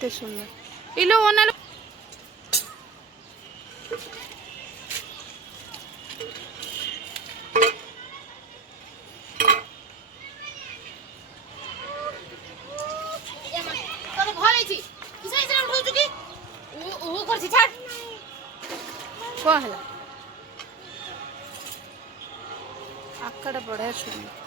केते सुंदर इलो ओना कौन है आकड़ा बढ़िया सुंदर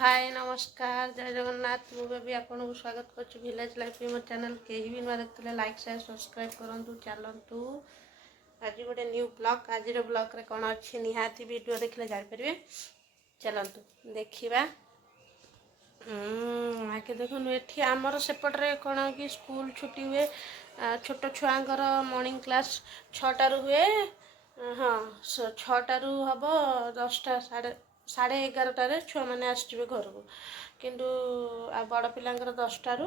हाय नमस्कार जय जगन्नाथ मुझे भी आपको स्वागत कर विलेज लाइफ मो चैनल कहीं भी नुआ देखते लाइक शेयर सब्सक्राइब करूँ चलतु आज गोटे न्यू ब्लॉग आज ब्लॉग रे कौन अच्छी निहाती वीडियो देखले जापर चलतु देखा आगे देखो ये आमर सेपटे कौन कि स्कूल छुट्टी हुए छोट छुआंकर मॉर्निंग क्लास 6टारू हुए हाँ 6टारू हम 10टा साढ़े 11टारे छुआ मैंने आसवे घर को किंतु बड़ पिलांकर 10टारू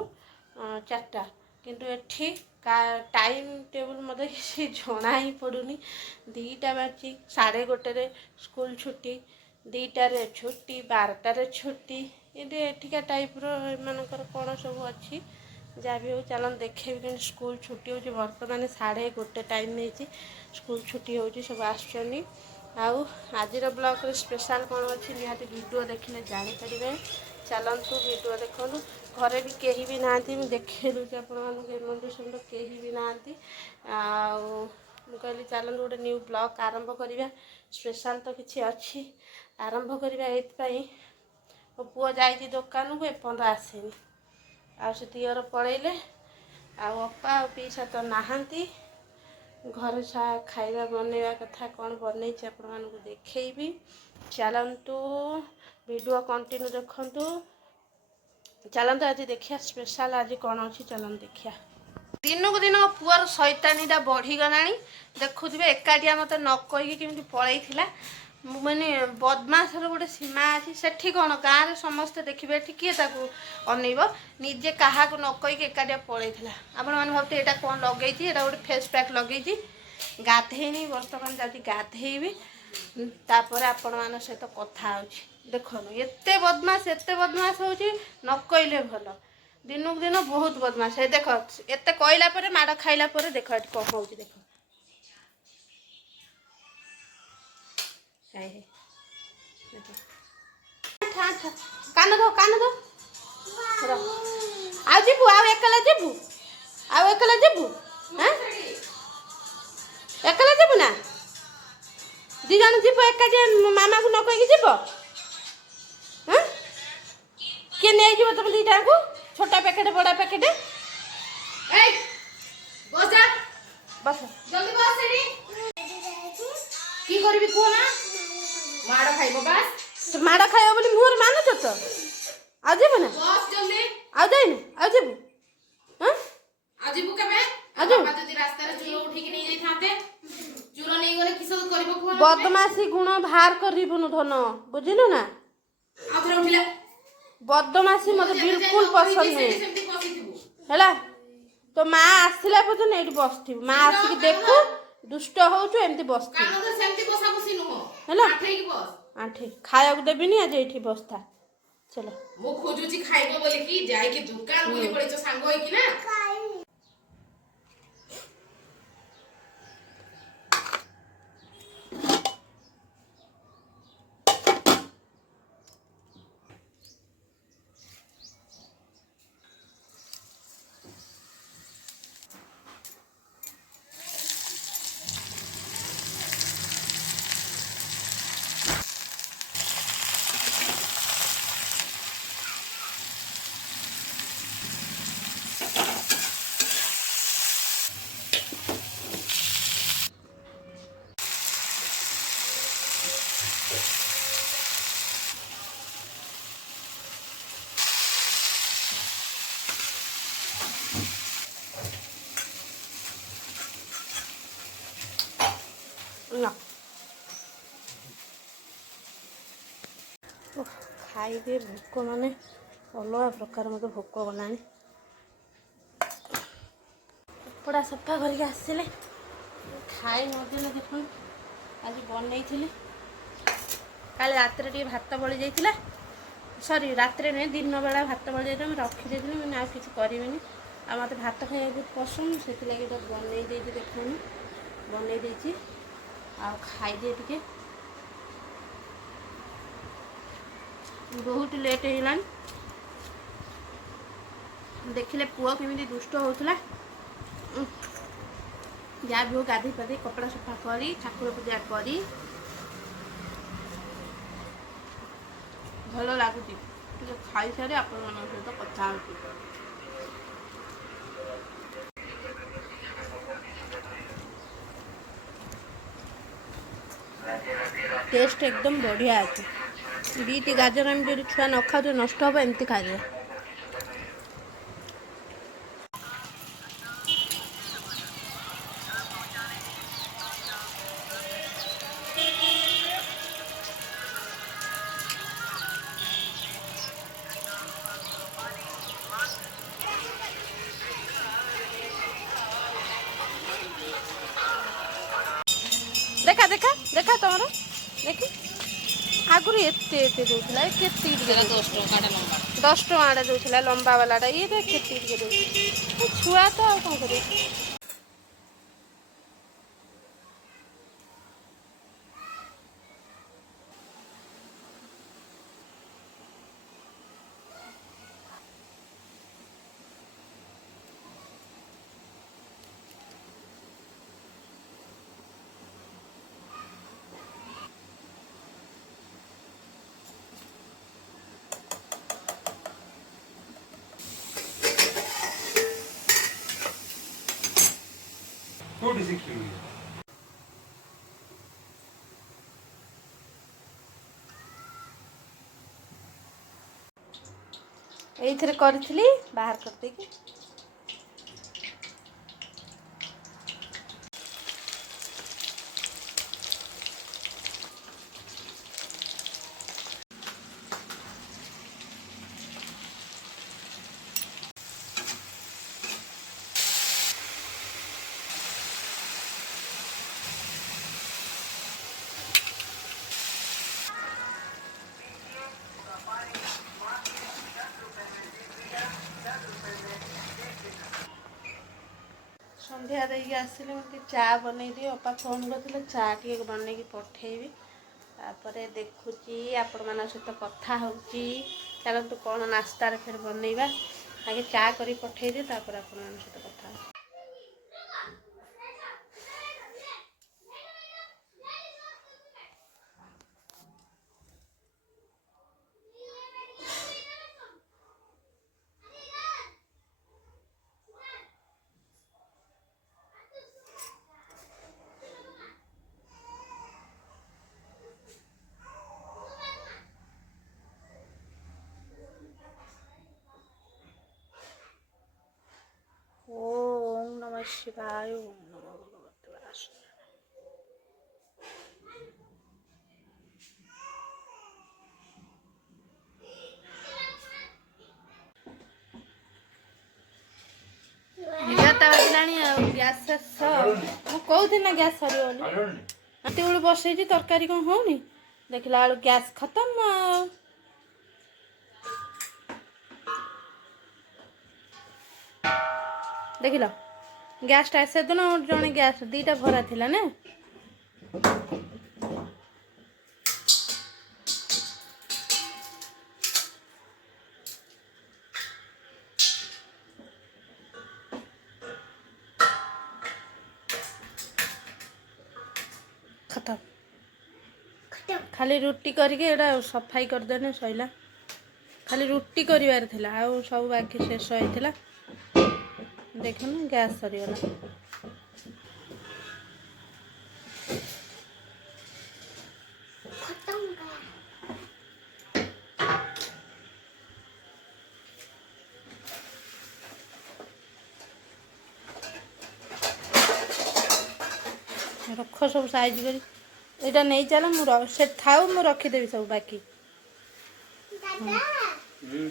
4टा किंतु एठी टाइम टेबल मत किसी जना ही पड़ूनी 2टा बाजी 1:30 स्कूल छुट्टी 2टारे छुट्टी 12टारे छुट्टी ये एठिका टाइप रो कौन सब अच्छी जहाँ भी हो चलन देखे भी स्कूल छुट्टी हो बर्तमान 1:30 टाइम नहीं स्कूल छुट्टी हो सब आसुच्च आउ आज ब्लॉग रे स्पेशल कौन अच्छी निहाती वीडियो देखने जानीपर चलतु वीडियो देखूँ घरे भी कहीं भी ना देखे दूसरी आपंट कहीं भी ना कहली चलतु गोटे न्यू ब्लॉग आरंभ करवा स्पेशल तो किसी अच्छी आरंभ करवा ये मो पुआ जाइए दुकान को एपर्त आसेनी आसे दियर पलैले आपा पीसा तो नहांती घर खाଇବା बनैवा कथा कौन बनई आपण देखी चलतु वीडियो कंटिन्यू देखु चलतु आज देखिया स्पेशल आज कौन अच्छी चलतु देखिया दिन को दिन पुआर शैतानीटा बढ़ीगला देखुवे एकाटिया मत न कहीकि केमी पलैला मैंने बदमाशर गोटे सीमा अच्छी से कौन गाँव में समस्ते देखिए किए अनैब निजे क्या न कहीकि एकाटिया पलैला आपण मैंने भावते यहाँ कौन लगे गोटे फेस पैक लगे गाधेनी बर्तमान जाऊँगी गाधेबी तापर आपण मान सहित कथा देखन एत बदमाश हो न कहले भल दिन को दिन बहुत बदमाश है देख एत कहला माड़ खाइला देख ये कौन हो देख कान दो आ जीबू एकला जीबू एकला जीबू एकला जीबू ना दी जन जीव एकाठी मामा को न कहीकि जीव किए नहीं जीव तुम दीटा को छोटा पैकेट बड़ा पैकेट बस जल्दी बस की करबी को ना माड़ खाइबो बस माड़ खाइबो बोली मुहर मानुछ तो आ जेबो ना बस जल्दी आ जाइनु आ जेबो हां आ जेबो केबे आ जेबो जदी रास्ता रे चूरो उठी के नहीं जाई थाते चूरो नहीं गले किस करबो को बदमाशी गुण बाहर करिबनु धन बुझिलु ना आथरा उठिला बदमाशी मते बिल्कुल पसंद नहीं हैला तो माँ आसला पर्यटन ये बसथि माँ आसिक देखू दुष्ट होचु एमती बसथि हैला आंठी खाया देविनी आज ये बसथा चलो मो खोजुची खाइबो बोले कि जाय के दुकान बोले पड़े छ सांग होई कि ना ଖାଇଦିଏ। ଭୋକ ମାନେ ଅଲଗା ପ୍ରକାର ମୋତେ ଭୋକ ଗଲାଣି। କପଡ଼ା ସଫା କରିକି ଆସିଲେ ଖାଇ ନଦେଲେ ଦେଖୁନ। ଆଜି ବନେଇଥିଲି, କାଲି ରାତିରେ ଟିକେ ଭାତ ବଳି ଯାଇଥିଲା, ସରି ରାତିରେ ନୁହେଁ ଦିନ ବେଳା ଭାତ ବଳି ଯାଇଥିଲା, ମୁଁ ରଖିଦେଇଥିଲି। ମାନେ ଆଉ କିଛି କରିବିନି, ଆଉ ମୋତେ ଭାତ ଖାଇବାକୁ ବହୁତ ପସନ୍ଦ, ସେଥିଲାଗି ଏଇଟା ବନେଇ ଦେଇଛି। ଦେଖୁନି ବନେଇ ଦେଇଛି, ଆଉ ଖାଇଦିଏ ଟିକେ। ବହୁତ ଲେଟ୍ ହେଇଗଲାଣି। ଦେଖିଲେ ପୁଅ କେମିତି ଦୁଷ୍ଟ ହେଉଥିଲା। ଯାହା ବି ହଉ ଗାଧୋଇ ପାଧୋଇ କପଡ଼ା ସଫା କରି ଠାକୁର ପୂଜା କରି ଭଲ ଲାଗୁଛି। ଟିକେ ଖାଇସାରି ଆପଣମାନଙ୍କ ସହିତ କଥା ହେଉଛି। ଟେଷ୍ଟ एकदम बढ़िया ଅଛି। बीट गाजर एमती जो छुआ न खाऊ नष्ट हम एमती खाइए। देखा देखा देखा तुम देखी आगुरी एते एते दूसरा केती 10 टଙ୍କା दूसरा लंबा वाला ये केती छुआ तो आ कौन कर। କୋଉଠି ଶିଖିଲୁ? ଏଇଥିରେ କରିଥିଲି ବାହାର କରିଦେଇକି। ସନ୍ଧ୍ୟା ଦେଇକି ଆସିଲେ ମୋତେ ଚା ବନେଇ ଦିଅ। ଅପା ଫୋନ୍ କରିଥିଲେ ଚା ଟିକେ ବନେଇକି ପଠେଇବି। ତାପରେ ଦେଖୁଛି ଆପଣମାନଙ୍କ ସହିତ କଥା ହେଉଛି। ଚାଲନ୍ତୁ କ'ଣ ନାସ୍ତାରେ ଫେର ବନେଇବା। ଆଗେ ଚା କରି ପଠେଇଦିଏ, ତାପରେ ଆପଣମାନଙ୍କ ସହିତ କଥା ହେଉଛି। ओम नमः शिवाय। ओम नमः भगवते वासुदेवाय। ବାଜିଲାଣି ଆଉ ଗ୍ୟାସ୍ ଶେଷ। ମୁଁ କହୁଥିଲି ନା ଗ୍ୟାସ୍ ସରିବ ବୋଲି। ଏତେବେଳୁ ବସେଇଛି ତରକାରୀ କ'ଣ ହଉନି, ଦେଖିଲା ବେଳୁ ଗ୍ୟାସ୍ ଖତମ ଆଉ। ଦେଖିଲ ଗ୍ୟାସ୍ଟା ସେଦିନ ଜଣେ ଗ୍ୟାସ୍ ଦୁଇଟା ଭରା ଥିଲା ନା। ଖତମ। ଖାଲି ରୁଟି କରିକି ଏଇଟା ସଫାଇ କରିଦେଲେ ସଇଲା। ଖାଲି ରୁଟି କରିବାର ଥିଲା, ଆଉ ସବୁ ବାକି ଶେଷ ହେଇଥିଲା। ଦେଖୁନ ଗ୍ୟାସ୍ ସରିଗଲା। ରଖ ସବୁ ସାଇଜ୍ କରି। ଏଇଟା ନେଇ ଚାଲ, ମୁଁ ସେ ଥାଉ, ମୁଁ ରଖିଦେବି ସବୁ ବାକି। ହୁଁ